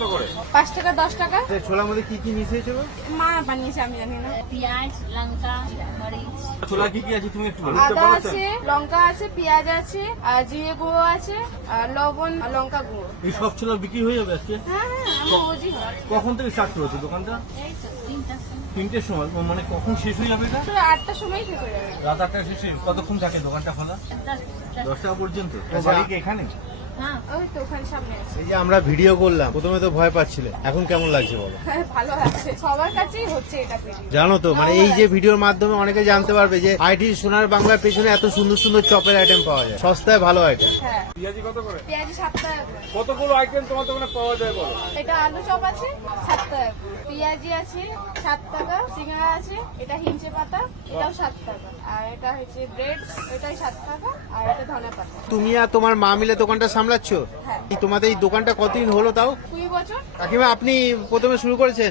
কত করে? 5 টাকা 10 টাকা। ছোলার মধ্যে কি কি মিশিয়েছো? মা বানিয়েছে, আমি জানি না। পেঁয়াজ, লঙ্কা, মরিচ। ছোলা কি কি আছে তুমি একটু বলো। আদা আছে, লঙ্কা আছে, পেঁয়াজ আছে, আর জিরে গুঁড়ো আছে, আর লবণ, আর লঙ্কা গুঁড়ো। এই সব ছোলা বিক্রি হয়ে যাবে আজকে? হ্যাঁ হ্যাঁ, আমি রোজই হয়। কখন থেকে স্টার্ট করেছো দোকানটা? এই তো 3টার সময়। 3টের সময়, মানে কখন শেষ হয়ে যাবে এটা? তো 8টার সময় শেষ হয়ে যাবে। রাত 8টায় শেষে কতক্ষণ থাকে দোকানটা খোলা? 10টা। 10টা পর্যন্ত। বাড়ি কি এখানে? হ্যাঁ, ওই তো ওখানে সামনে আছে। এই যে আমরা ভিডিও করলাম, প্রথমে তো ভয় পাচ্ছিলে, এখন কেমন লাগছে বলো? হ্যাঁ, ভালো আছে, সবার কাছেই হচ্ছে এটা ভিডিও। জানো তো মানে এই যে ভিডিওর মাধ্যমে অনেকে জানতে পারবে যে আইটি সোনার বাংলার পেছনে এত সুন্দর সুন্দর চপের আইটেম পাওয়া যায়, সস্তায় ভালো আইটেম। হ্যাঁ, পেঁয়াজি কত করে? পেঁয়াজি 7 টাকা করে। কতগুলো আইটেম তোমার দোকানে পাওয়া যায় বলো? এটা আলু চপ আছে 7 টাকা, পেঁয়াজি আছে 7 টাকা, সিঙ্গাড়া আছে, এটা হিঞ্চে পাতা, এটাও 7 টাকা, আর এটা হচ্ছে ব্রেড, এটাই 7 টাকা, আর এটা ধনে পাতা। তুমি আর তোমার মা মিলে দোকানটা সামলাচ্ছ? হ্যাঁ। তোমাদের এই দোকানটা কতদিন হলো তাও? 2 বছর। কাকিমা আপনি প্রথমে শুরু করেছেন?